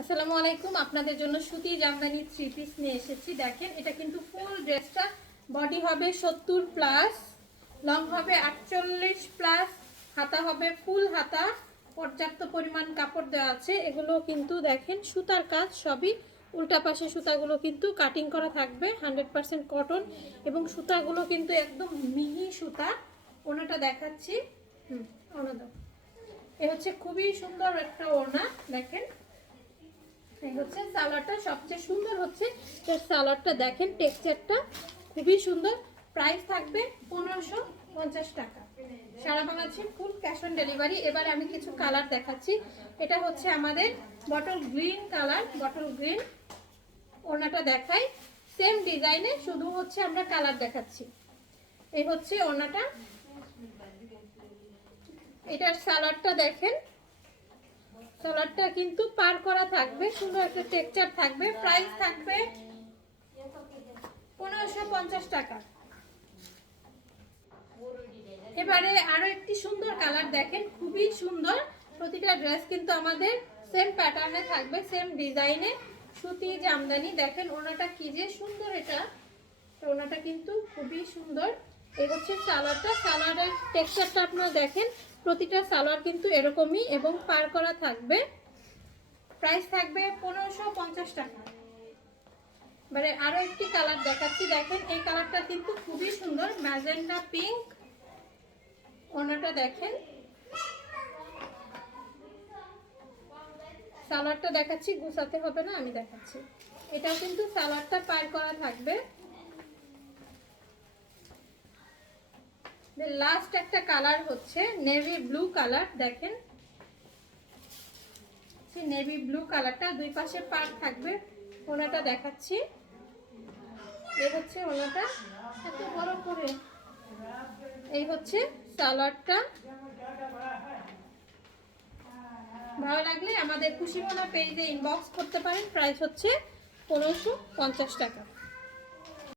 আসসালামু আলাইকুম। আপনাদের জন্য সুতি জামদানি থ্রি পিস নিয়ে এসেছি। দেখেন, এটা কিন্তু ফুল ড্রেসটা বডি হবে 70 প্লাস, লং হবে 48 প্লাস, হাতা হবে ফুল হাতা, পর্যাপ্ত পরিমাণ কাপড় দেওয়া আছে। এগুলো কিন্তু দেখেন সুতার কাজ, সবই উল্টা পাশে সুতাগুলো কিন্তু কাটিং করা থাকবে, 100% কটন এবং সুতাগুলো কিন্তু একদম মিহি সুতা। ওনাটা দেখাচ্ছি। ওনা দাও। এ হচ্ছে খুবই সুন্দর একটা ওড়না। দেখেন, এই হচ্ছে সালোয়ারটা। সবচেয়ে সুন্দর হচ্ছে এর সালোয়ারটা। দেখেন টেক্সচারটা খুবই সুন্দর। প্রাইস থাকবে 1550 টাকা। সারা বাংলাদেশে ফুল ক্যাশ অন ডেলিভারি। এবারে আমি কিছু কালার দেখাচ্ছি। এটা হচ্ছে আমাদের bottle green colour, bottle green. ওড়নাটা দেখাই সেম ডিজাইনে, শুধু হচ্ছে আমরা কালার দেখাচ্ছি। এই হচ্ছে ওড়নাটা। এটার সালোয়ারটা দেখেন, সালোয়ারটা কিন্তু পার করা থাকবে, সুন্দর একটা টেক্সচার থাকবে। প্রাইস থাকবে 1550 টাকা। এবারে আরো একটি সুন্দর কালার দেখেন, খুবই সুন্দর। প্রতিটা ড্রেস কিন্তু আমাদের সেম প্যাটার্নে থাকবে, সেম ডিজাইনে, সুতি জামদানি। দেখেন ওনাটা কি যে সুন্দর। এটা ওনাটা কিন্তু খুবই সুন্দর। এই হচ্ছে সালোয়ারটা। সালোয়ারের টেক্সচারটা আপনারা দেখেন, প্রতিটা সালোয়ার কিন্তু এরকমই এবং পার করা থাকবে। প্রাইস থাকবে 1550 টাকা। মানে আরো একটি কালার দেখাচ্ছি। দেখেন এই কালারটা কিন্তু খুবই সুন্দর, ম্যাজেন্টা পিঙ্ক। ওনাটা দেখেন, সালোয়ারটা দেখাচ্ছি, গুছাতে হবে না, আমি দেখাচ্ছি। এটাও কিন্তু সালোয়ারটা পার করা থাকবে। লাস্ট একটা কালার হচ্ছে নেভি ব্লু কালার। দেখেন নেভি ব্লু কালারটা, দুই পাশে পার থাকবে। ওনাটা দেখাচ্ছি। এই হচ্ছে ওনাটা, এত বড় করে। এই হচ্ছে সালোয়ারটা। ভালো লাগলে আমাদের খুশি মনা পেজে ইনবক্স করতে পারেন। প্রাইস হচ্ছে 1550 টাকা।